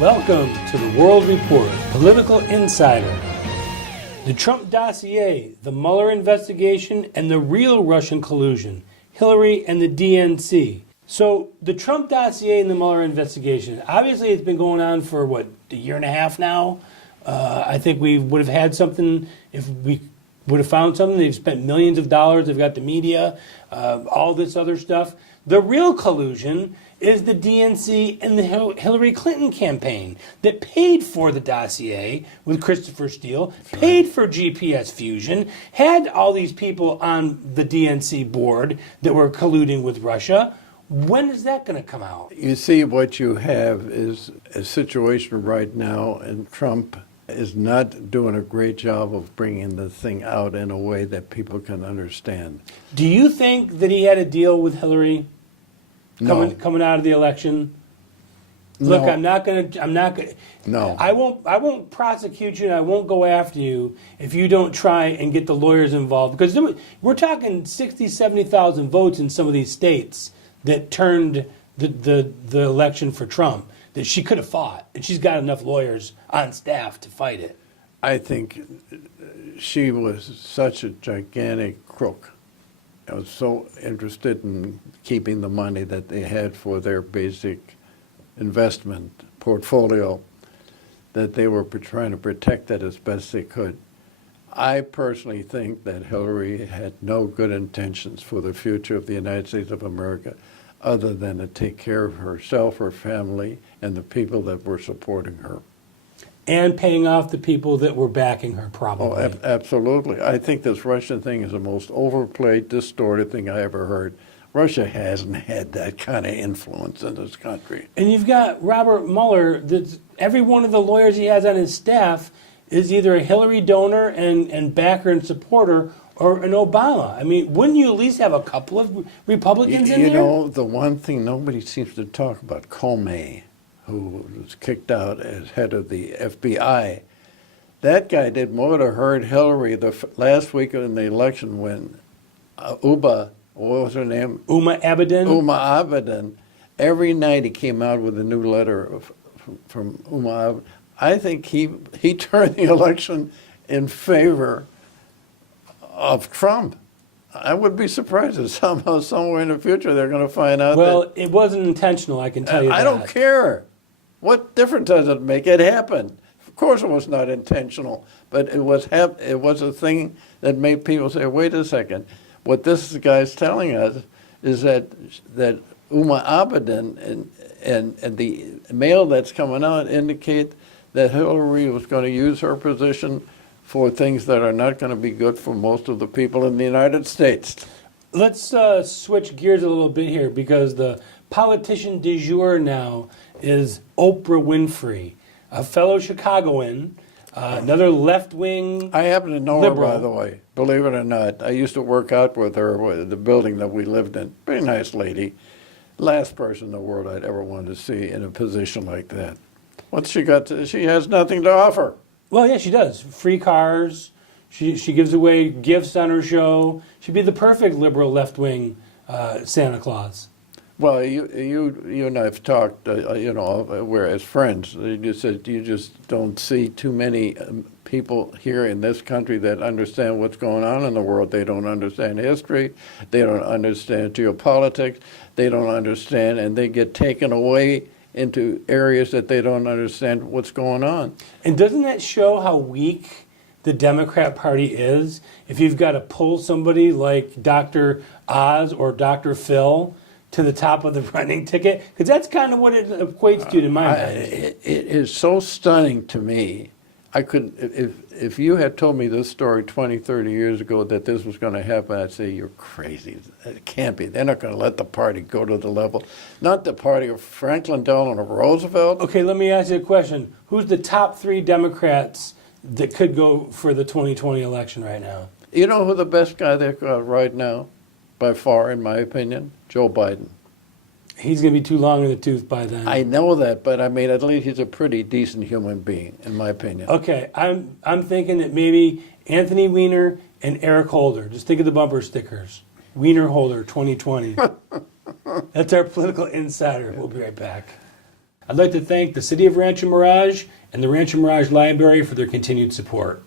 Welcome to the World Report, Political Insider. The Trump dossier, the Mueller investigation, and the real Russian collusion, Hillary and the DNC. So the Trump dossier and the Mueller investigation, obviously it's been going on for, a year and a half now? I think we would have had something if we would have found something. They've spent millions of dollars. They've got the media, all this other stuff. The real collusion is the DNC and the Hillary Clinton campaign that paid for the dossier with Christopher Steele, paid for GPS Fusion, had all these people on the DNC board that were colluding with Russia. When is that going to come out? You see, what you have is a situation right now, and Trump is not doing a great job of bringing the thing out in a way that people can understand. Do you think that he had a deal with Hillary coming out of the election? No. Look, I'm not going to. No. I won't prosecute you, and I won't go after you if you don't try and get the lawyers involved. Because we're talking 60, 70,000 votes in some of these states that turned the election for Trump that she could have fought, and she's got enough lawyers on staff to fight it. I think she was such a gigantic crook. I was so interested in keeping the money that they had for their basic investment portfolio that they were trying to protect that as best they could. I personally think that Hillary had no good intentions for the future of the United States of America other than to take care of herself, her family, and the people that were supporting her. And paying off the people that were backing her, probably. Oh, absolutely. I think this Russian thing is the most overplayed, distorted thing I ever heard. Russia hasn't had that kind of influence in this country. And you've got Robert Mueller. Every one of the lawyers he has on his staff is either a Hillary donor and backer and supporter or an Obama. I mean, wouldn't you at least have a couple of Republicans in there? You know, the one thing nobody seems to talk about, Comey, who was kicked out as head of the FBI, that guy did more to hurt Hillary the last week in the election when what was her name? Uma Abedin. Every night he came out with a new letter from Uma Abedin. I think he turned the election in favor of Trump. I would be surprised if somehow, somewhere in the future, they're going to find out. Well, it wasn't intentional, I can tell you that. I don't care. What difference does it make? It happened. Of course it was not intentional, but it was a thing that made people say, wait a second. What this guy's telling us is that Uma Abedin and the mail that's coming out indicate that Hillary was going to use her position for things that are not going to be good for most of the people in the United States. Let's switch gears a little bit here, because the politician du jour now is Oprah Winfrey, a fellow Chicagoan, another left-wing I happen to know liberal. her, by the way, believe it or not. I used to work out with her with the building that we lived in. Very nice lady. Last person in the world I'd ever want to see in a position like that. What's she got? She has nothing to offer. Well, yeah, she does. Free cars. She gives away gifts on her show. She'd be the perfect liberal left-wing Santa Claus. Well, you and I have talked, we're as friends. You said you just don't see too many people here in this country that understand what's going on in the world. They don't understand history. They don't understand geopolitics. They don't understand, and they get taken away into areas that they don't understand what's going on. And doesn't that show how weak the Democrat Party is? If you've got to pull somebody like Dr. Oz or Dr. Phil to the top of the running ticket, because that's kind of what it equates to my mind. It is so stunning to me. I could, if you had told me this story 20, 30 years ago that this was going to happen, I'd say you're crazy. It can't be. They're not going to let the party go to the level, not the party of Franklin Delano Roosevelt. Okay, let me ask you a question. Who's the top 3 Democrats that could go for the 2020 election right now? You know who the best guy they've got right now, by far, in my opinion? Joe Biden. He's going to be too long in the tooth by then. I know that, but I mean, at least he's a pretty decent human being, in my opinion. Okay, I'm thinking that maybe Anthony Weiner and Eric Holder. Just think of the bumper stickers. Weiner Holder 2020. That's our political insider. We'll be right back. I'd like to thank the City of Rancho Mirage and the Rancho Mirage Library for their continued support.